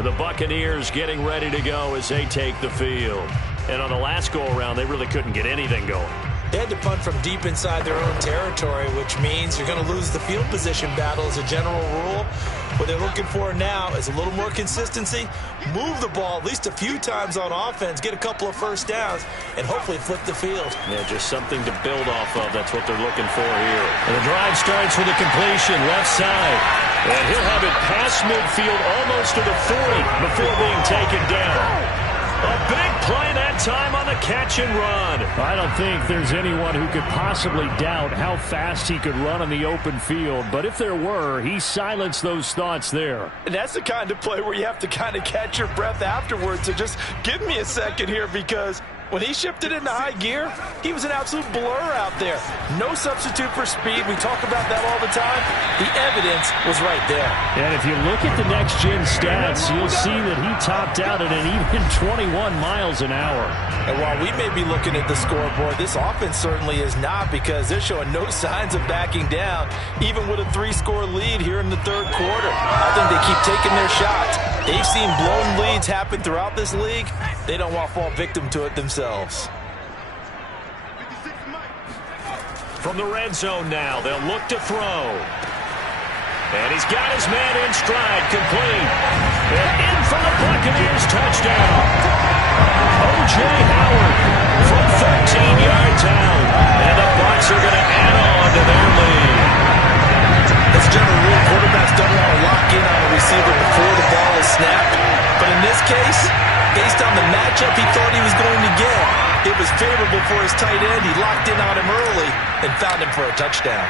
The Buccaneers getting ready to go as they take the field. And on the last go-around, they really couldn't get anything going. They had to punt from deep inside their own territory, which means you're going to lose the field position battle as a general rule. What they're looking for now is a little more consistency, move the ball at least a few times on offense, get a couple of first downs, and hopefully flip the field. Yeah, just something to build off of. That's what they're looking for here. And the drive starts with a completion, left side. And he'll have it past midfield almost to the 40 before being taken down. A big play that time on the catch and run. I don't think there's anyone who could possibly doubt how fast he could run on the open field. But if there were, he silenced those thoughts there. And that's the kind of play where you have to kind of catch your breath afterwards. So just give me a second here because, When he shifted into high gear, he was an absolute blur out there. No substitute for speed. We talk about that all the time. The evidence was right there. And if you look at the next-gen stats, you'll see that he topped out at an even 21 miles an hour. And while we may be looking at the scoreboard, this offense certainly is not, because they're showing no signs of backing down, even with a 3-score lead here in the third quarter. I think they keep taking their shots. They've seen blown leads happen throughout this league. They don't want to fall victim to it themselves. From the red zone now, they'll look to throw. And he's got his man in stride, complete. And in for the Buccaneers, touchdown. O.J. Howard from 13 yards out. And the Bucs are going to add on to their lead. As a general rule, quarterbacks don't want to lock in on a receiver before the ball is snapped. But in this case, based on the matchup he thought he was going to get, it was favorable for his tight end. He locked in on him early and found him for a touchdown.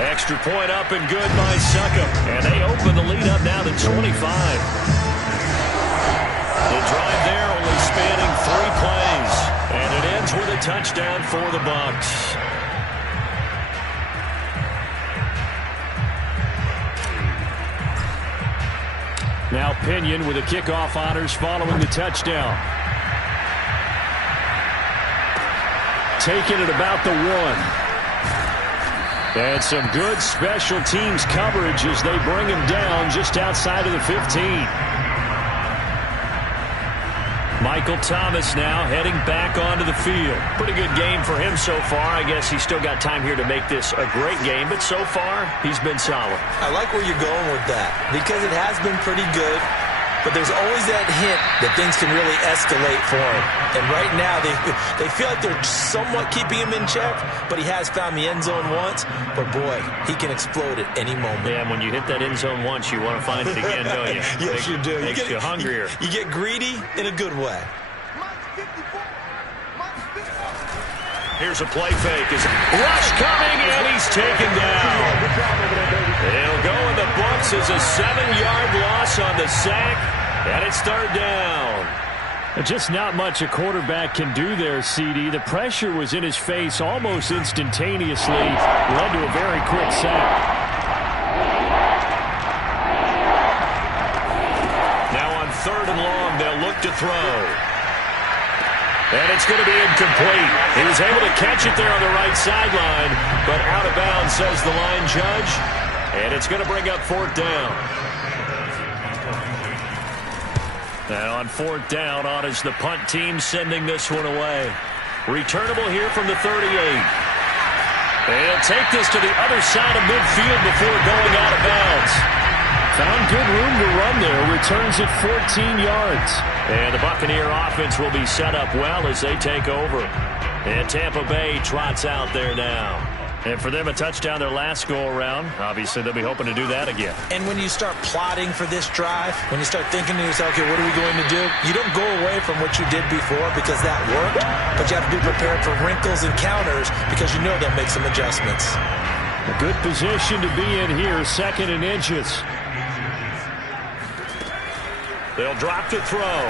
Extra point up and good by Succop. And they open the lead up now to 25. The drive there only spanning 3 plays. And it ends with a touchdown for the Bucs. Now Pinion with the kickoff honors following the touchdown. Taking it about the 1. And some good special teams coverage as they bring him down just outside of the 15. Michael Thomas now heading back onto the field. Pretty good game for him so far. I guess he's still got time here to make this a great game, but so far he's been solid. I like where you're going with that, because it has been pretty good, but there's always that hint that things can really escalate for him. And right now they feel like they're somewhat keeping him in check, but he has found the end zone once. But boy, he can explode at any moment. Yeah, and when you hit that end zone once, you want to find it again, don't you? Yes, you do. Makes you hungrier. You get greedy in a good way. Here's a play fake. Is rush coming, and he's taken down. He'll go in the books as a 7-yard loss on the sack, and it's third down. Just not much a quarterback can do there, CD. The pressure was in his face almost instantaneously, led to a very quick sack. Now on 3rd and long, they'll look to throw. And it's going to be incomplete. He was able to catch it there on the right sideline, but out of bounds, says the line judge. And it's going to bring up 4th down. Now on 4th down, on is the punt team sending this one away. Returnable here from the 38. They'll take this to the other side of midfield before going out of bounds. Found good room to run there. Returns it 14 yards. And the Buccaneer offense will be set up well as they take over. And Tampa Bay trots out there now. And for them, a touchdown their last go-around. Obviously, they'll be hoping to do that again. And when you start plotting for this drive, when you start thinking to yourself, okay, what are we going to do? You don't go away from what you did before because that worked, but you have to be prepared for wrinkles and counters because you know they'll make some adjustments. A good position to be in here, 2nd and inches. They'll drop to throw.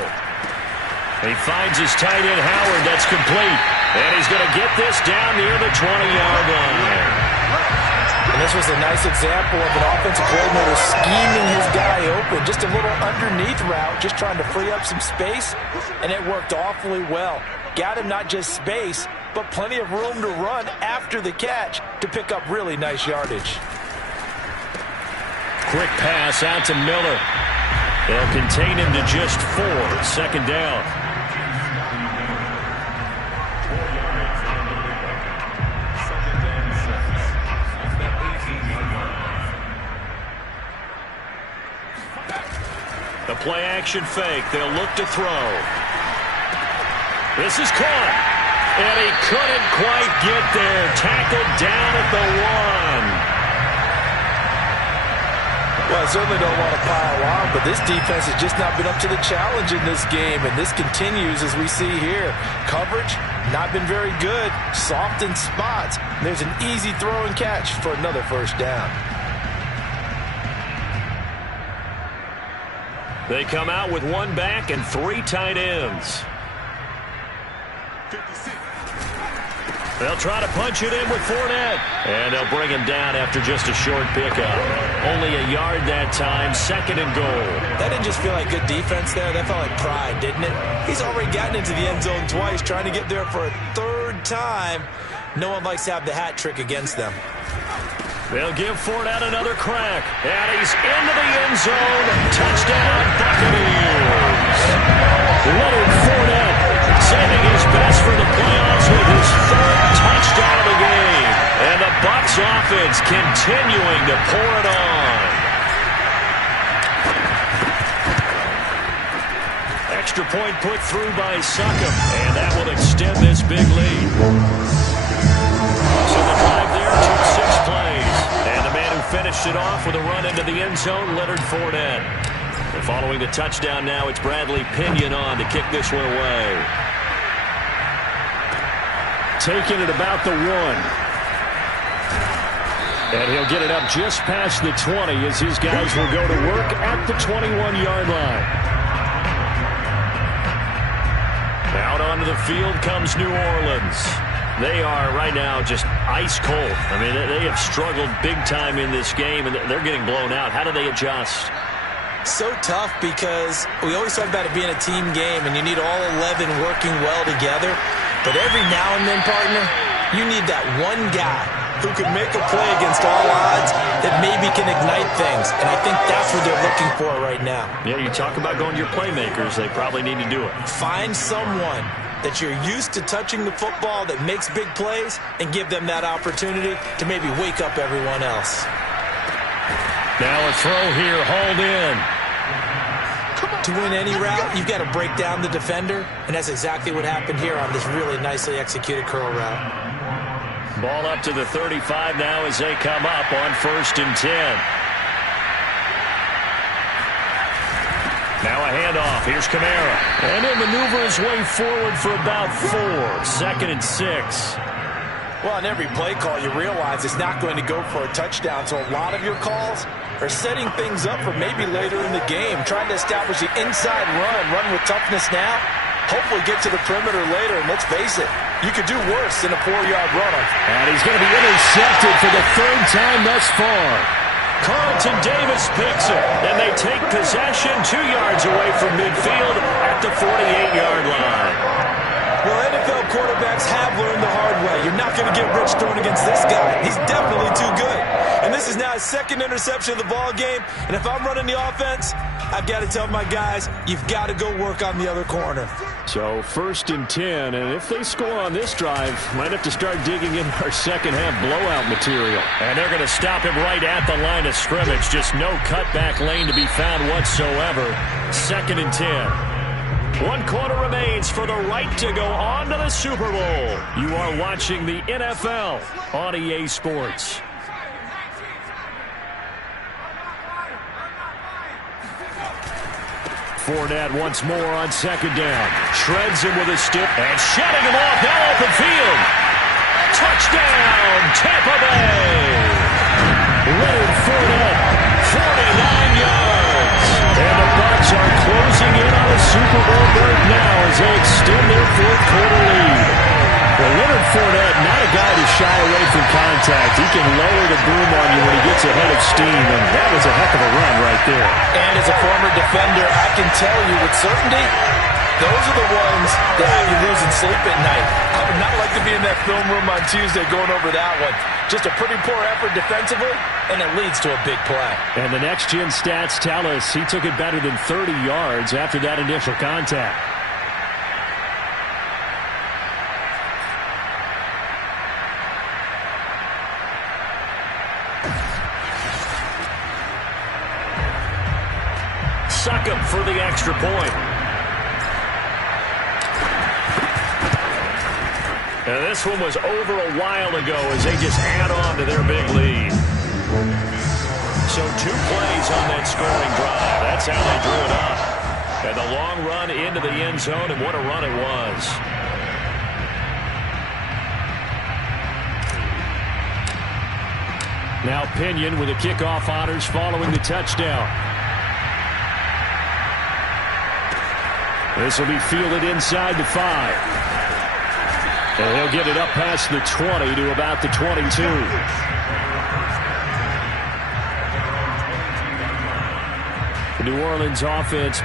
He finds his tight end, Howard. That's complete. And he's going to get this down near the 20-yard line. And this was a nice example of an offensive coordinator scheming his guy open. Just a little underneath route, just trying to free up some space. And it worked awfully well. Got him not just space, but plenty of room to run after the catch to pick up really nice yardage. Quick pass out to Miller. They'll contain him to just 4. 2nd down. The play action fake. They'll look to throw. This is caught. And he couldn't quite get there. Tackled down at the 1. Well, I certainly don't want to pile on, but this defense has just not been up to the challenge in this game, and this continues as we see here. Coverage, not been very good. Soft in spots. There's an easy throw and catch for another 1st down. They come out with one back and 3 tight ends. They'll try to punch it in with Fournette. And they'll bring him down after just a short pickup. Only a yard that time, 2nd and goal. That didn't just feel like good defense there. That felt like pride, didn't it? He's already gotten into the end zone twice, trying to get there for a 3rd time. No one likes to have the hat trick against them. They'll give Fournette another crack. And he's into the end zone. Touchdown, Buccaneers. Leonard Fournette saving his best for the playoffs with his 3rd touchdown of the game. And the Bucs offense continuing to pour it on. Extra point put through by Succop. And that will extend this big lead. So the drive there took 6 plays. And the man who finished it off with a run into the end zone, Leonard Fournette. And following the touchdown now, it's Bradley Pinion on to kick this one away. Taking it about the 1. And he'll get it up just past the 20 as his guys will go to work at the 21-yard line. Out onto the field comes New Orleans. They are right now just ice cold. I mean, they have struggled big time in this game, and they're getting blown out. How do they adjust? So tough because we always talk about it being a team game, and you need all 11 working well together. But every now and then, partner, you need that one guy who could make a play against all odds that maybe can ignite things. And I think that's what they're looking for right now. Yeah, you talk about going to your playmakers. They probably need to do it. Find someone that you're used to touching the football that makes big plays and give them that opportunity to maybe wake up everyone else. Now a throw here, hauled in. To win any route, you've got to break down the defender, and that's exactly what happened here on this really nicely executed curl route. Ball up to the 35 now as they come up on 1st and 10. Now a handoff. Here's Kamara. And he'll maneuver his way forward for about 4. 2nd and 6. Well, on every play call, you realize it's not going to go for a touchdown, so a lot of your calls are setting things up for maybe later in the game, trying to establish the inside run with toughness now, hopefully get to the perimeter later, and let's face it, you could do worse than a 4-yard run. And he's going to be intercepted for the 3rd time thus far. Carlton Davis picks it, and they take possession 2 yards away from midfield at the 48-yard line. Well, NFL quarterbacks have learned the hard way. You're not going to get rich throwing against this guy. He's definitely too good. And this is now his 2nd interception of the ball game. And if I'm running the offense, I've got to tell my guys, you've got to go work on the other corner. So 1st and 10, and if they score on this drive, might have to start digging in our second-half blowout material. And they're going to stop him right at the line of scrimmage. Just no cutback lane to be found whatsoever. 2nd and 10. 1 quarter remains for the right to go on to the Super Bowl. You are watching the NFL on EA Sports. Fournette once more on 2nd down. Shreds him with a stick and shutting him off now open field. Touchdown, Tampa Bay. Leonard Fournette, 49 yards. And the Bucs are closing in on a Super Bowl berth now as they extend their 4th quarter lead. Well, Leonard Fournette, not a guy to shy away from contact. He can lower the boom on you when he gets ahead of steam, and that was a heck of a run right there. And as a former defender, I can tell you with certainty, those are the ones that have you losing sleep at night. I would not like to be in that film room on Tuesday going over that one. Just a pretty poor effort defensively, and it leads to a big play. And the next-gen stats tell us he took it better than 30 yards after that initial contact. Succop for the extra point. And this one was over a while ago as they just add on to their big lead. So 2 plays on that scoring drive. That's how they drew it up. And the long run into the end zone, and what a run it was. Now Pinion with the kickoff honors following the touchdown. This will be fielded inside the 5. And he'll get it up past the 20 to about the 22. The New Orleans offense.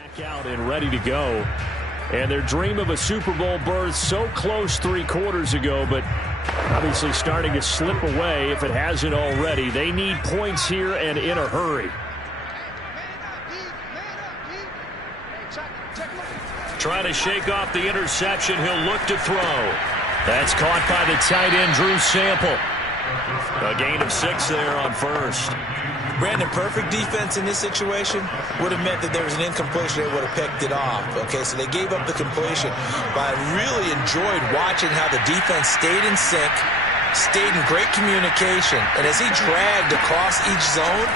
Back out and ready to go. And their dream of a Super Bowl berth so close 3 quarters ago, but obviously starting to slip away if it hasn't already. They need points here and in a hurry. Trying to shake off the interception. He'll look to throw. That's caught by the tight end, Drew Sample. A gain of 6 there on first. Brandon, perfect defense in this situation would have meant that there was an incompletion. They would have picked it off. Okay, so they gave up the completion. But I really enjoyed watching how the defense stayed in sync, stayed in great communication. And as he dragged across each zone,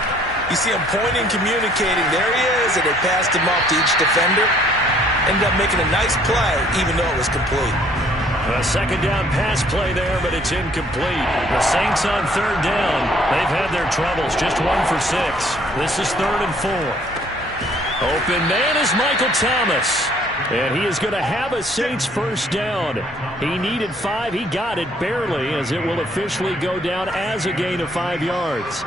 you see him pointing, communicating. There he is, and they passed him off to each defender. Ended up making a nice play, even though it was complete. A second down pass play there, but it's incomplete. The Saints on third down. They've had their troubles. Just 1 for 6. This is 3rd and 4. Open man is Michael Thomas. And he is going to have a Saints first down. He needed 5. He got it barely, as it will officially go down as a gain of 5 yards.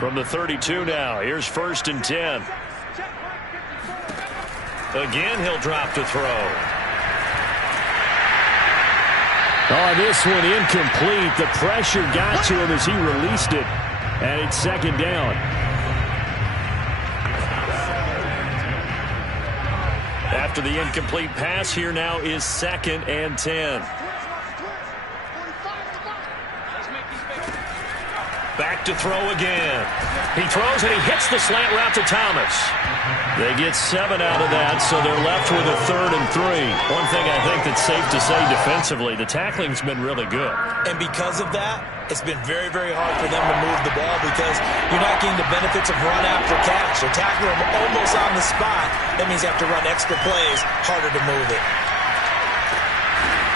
From the 32 now, here's 1st and 10. Again, he'll drop to throw. Oh, this one incomplete. The pressure got to him as he released it. And it's 2nd down. After the incomplete pass, here now is 2nd and 10. Back to throw again. He throws and he hits the slant route to Thomas. They get 7 out of that, so they're left with a 3rd and 3. One thing I think that's safe to say defensively, the tackling's been really good. And because of that, it's been very, very hard for them to move the ball because you're not getting the benefits of run after catch. They're tackling them almost on the spot. That means you have to run extra plays, harder to move it.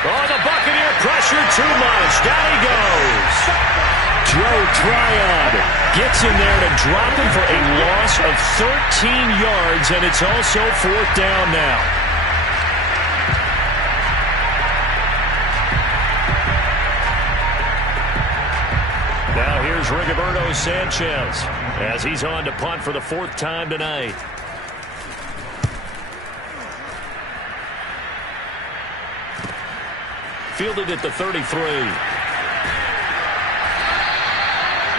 Oh, the Buccaneer pressure too much. Down he goes. Joe Tryon gets in there to drop him for a loss of 13 yards, and it's also 4th down now. Now here's Rigoberto Sanchez as he's on to punt for the 4th time tonight. Fielded at the 33.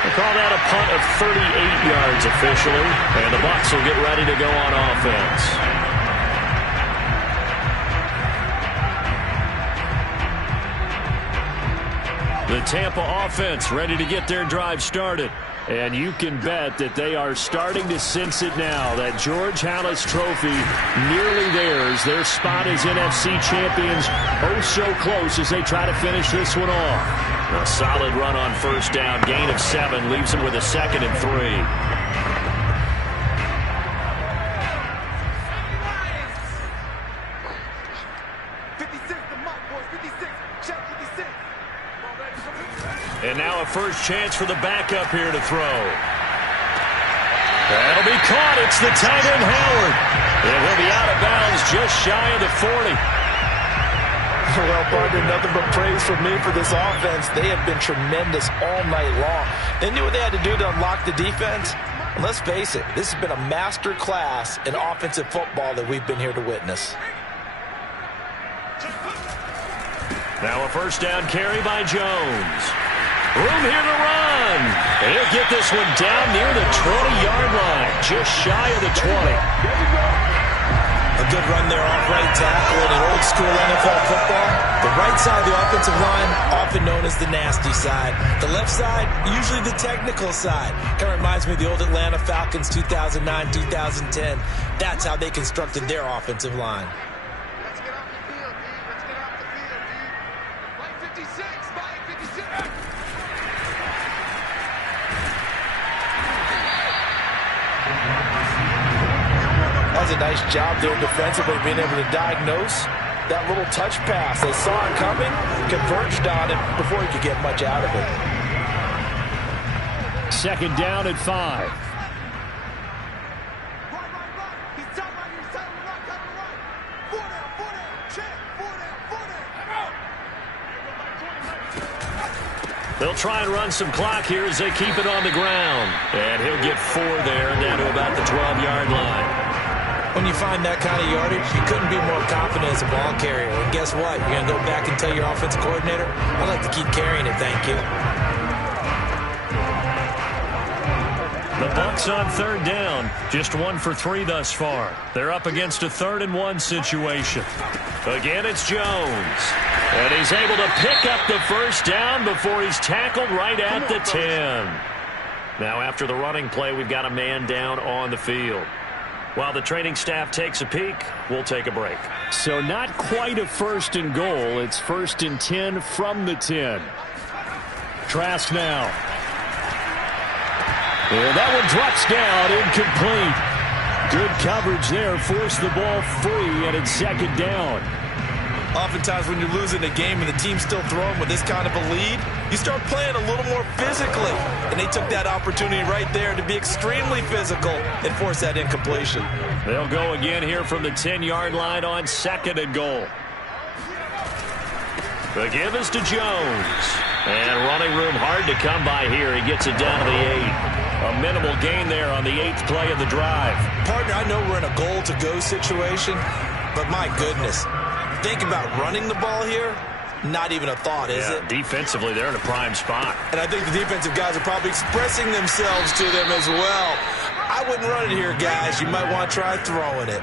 We'll call that a punt of 38 yards officially, and the Bucs will get ready to go on offense. The Tampa offense ready to get their drive started. And you can bet that they are starting to sense it now. That George Halas trophy nearly theirs. Their spot as NFC champions oh so close as they try to finish this one off. A solid run on first down. Gain of 7 leaves them with a 2nd and 3. And now a first chance for the backup here to throw. That'll be caught. It's the tight end, Howard. And he'll be out of bounds just shy of the 40. Well, partner, nothing but praise from me for this offense. They have been tremendous all night long. They knew what they had to do to unlock the defense. And let's face it, this has been a master class in offensive football that we've been here to witness. Now a first down carry by Jones. Room here to run. And he'll get this one down near the 20-yard line, just shy of the 20. A good run there off right tackle in an old school NFL football. The right side of the offensive line, often known as the nasty side. The left side, usually the technical side. Kind of reminds me of the old Atlanta Falcons 2009, 2010. That's how they constructed their offensive line. Let's get off the field, D. Let's get off the field, D. Line 56, line 56. That's a nice job there defensively, being able to diagnose that little touch pass. They saw it coming, converged on it before he could get much out of it. 2nd down at 5. They'll try and run some clock here as they keep it on the ground. And he'll get 4 there, down to about the 12-yard line. When you find that kind of yardage, you couldn't be more confident as a ball carrier. And guess what? You're going to go back and tell your offensive coordinator, I'd like to keep carrying it, thank you. The Bucs on third down. Just 1 for 3 thus far. They're up against a 3rd and 1 situation. Again, it's Jones. And he's able to pick up the first down before he's tackled right at the 10. Now, after the running play, we've got a man down on the field. While the training staff takes a peek, we'll take a break. So not quite a 1st and goal. It's 1st and 10 from the 10. Trask now. And that one drops down, incomplete. Good coverage there, forced the ball free, and it's 2nd down. Oftentimes when you're losing a game and the team's still throwing with this kind of a lead, you start playing a little more physically. And they took that opportunity right there to be extremely physical and force that incompletion. They'll go again here from the 10-yard line on 2nd and goal. The give is to Jones. And running room hard to come by here. He gets it down to the 8. A minimal gain there on the 8th play of the drive. Partner, I know we're in a goal-to-go situation, but my goodness, think about running the ball here. Not even a thought, is it? Defensively, they're in a prime spot. And I think the defensive guys are probably expressing themselves to them as well. I wouldn't run it here, guys. You might want to try throwing it.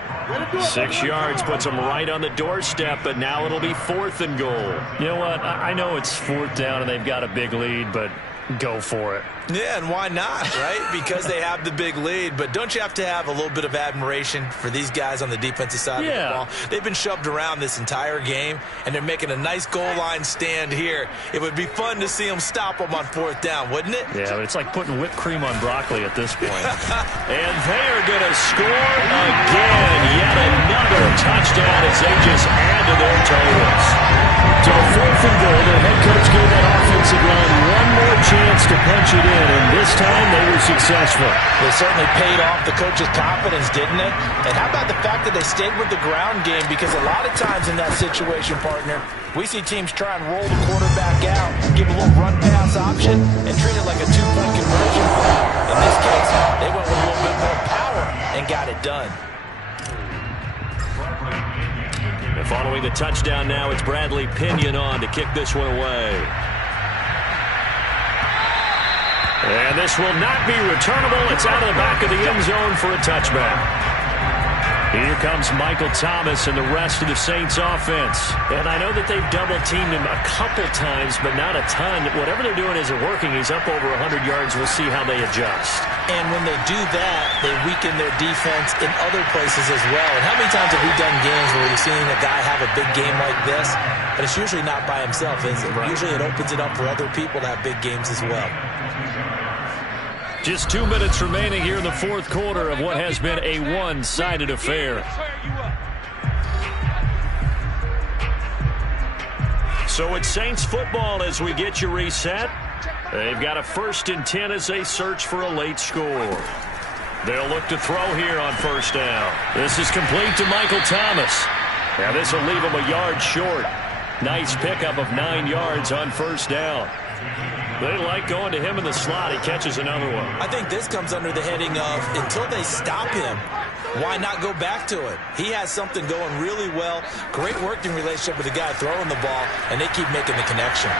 6 yards puts them right on the doorstep, but now it'll be 4th and goal. You know what? I know it's 4th down and they've got a big lead, but go for it. Yeah, and why not, right? Because they have the big lead. But don't you have to have a little bit of admiration for these guys on the defensive side of the ball? They've been shoved around this entire game, and they're making a nice goal line stand here. It would be fun to see them stop them on 4th down, wouldn't it? Yeah, but it's like putting whipped cream on broccoli at this point. And they are going to score again. Yet another touchdown as they just add to their totals. So 4th and goal, their head coach gave that offensive line one more chance to punch it in, and this time they were successful. They certainly paid off the coach's confidence, didn't it? And how about the fact that they stayed with the ground game? Because a lot of times in that situation, partner, we see teams try and roll the quarterback out, give a little run-pass option, and treat it like a 2-point conversion play. In this case, they went with a little bit more power and got it done. And following the touchdown now, it's Bradley Pinion on to kick this one away. And this will not be returnable. It's out of the back of the end zone for a touchback. Here comes Michael Thomas and the rest of the Saints offense. And I know that they've double-teamed him a couple times, but not a ton. Whatever they're doing isn't working. He's up over 100 yards. We'll see how they adjust. And when they do that, they weaken their defense in other places as well. And how many times have we done games where we've seen a guy have a big game like this? But it's usually not by himself, is it? Right. Usually it opens it up for other people to have big games as well. Just 2 minutes remaining here in the 4th quarter of what has been a one-sided affair. So it's Saints football as we get you reset. They've got a 1st and 10 as they search for a late score. They'll look to throw here on 1st down. This is complete to Michael Thomas. Now this will leave him a yard short. Nice pickup of 9 yards on 1st down. They like going to him in the slot. He catches another one. I think this comes under the heading of until they stop him, why not go back to it? He has something going really well. Great working relationship with the guy throwing the ball, and they keep making the connection.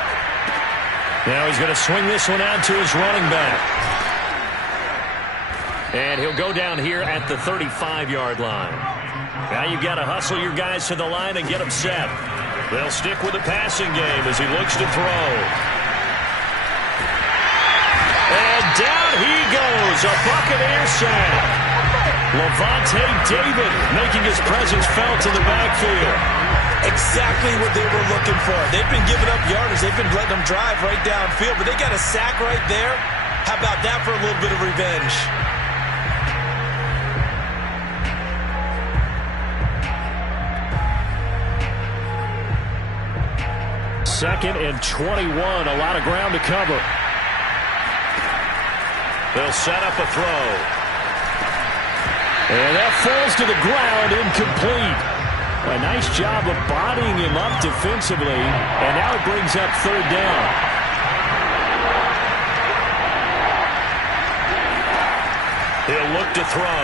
Now he's going to swing this one out to his running back. And he'll go down here at the 35-yard line. Now you've got to hustle your guys to the line and get them set. They'll stick with the passing game as he looks to throw. And down he goes, a Buccaneer sack. Lavonte David making his presence felt in the backfield. Exactly what they were looking for. They've been giving up yardage. They've been letting them drive right downfield, but they got a sack right there. How about that for a little bit of revenge? Second and 21, a lot of ground to cover. They'll set up a throw. And that falls to the ground, incomplete. A nice job of bodying him up defensively, and now it brings up 3rd down. He'll look to throw.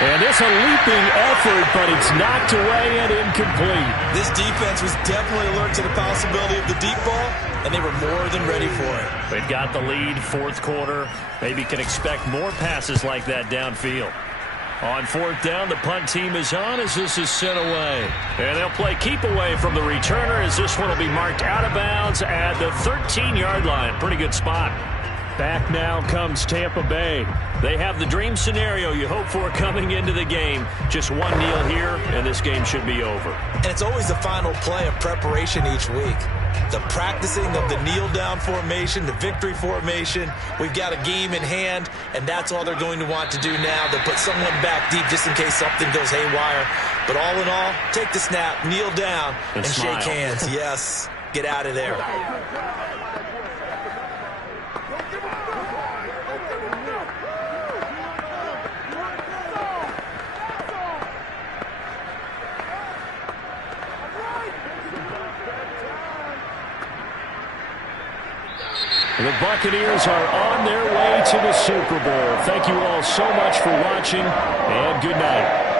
And it's a leaping effort, but it's knocked away and incomplete. This defense was definitely alert to the possibility of the deep ball, and they were more than ready for it. They've got the lead, fourth quarter. Maybe can expect more passes like that downfield. On fourth down, the punt team is on as this is sent away. And they'll play keep away from the returner as this one will be marked out of bounds at the 13-yard line. Pretty good spot. Back now comes Tampa Bay. They have the dream scenario you hope for coming into the game. Just one kneel here, and this game should be over. And it's always the final play of preparation each week. The practicing of the kneel-down formation, the victory formation. We've got a game in hand, and that's all they're going to want to do now. They'll put someone back deep just in case something goes haywire. But all in all, take the snap, kneel down, and shake hands. Yes, get out of there. The Buccaneers are on their way to the Super Bowl. Thank you all so much for watching, and good night.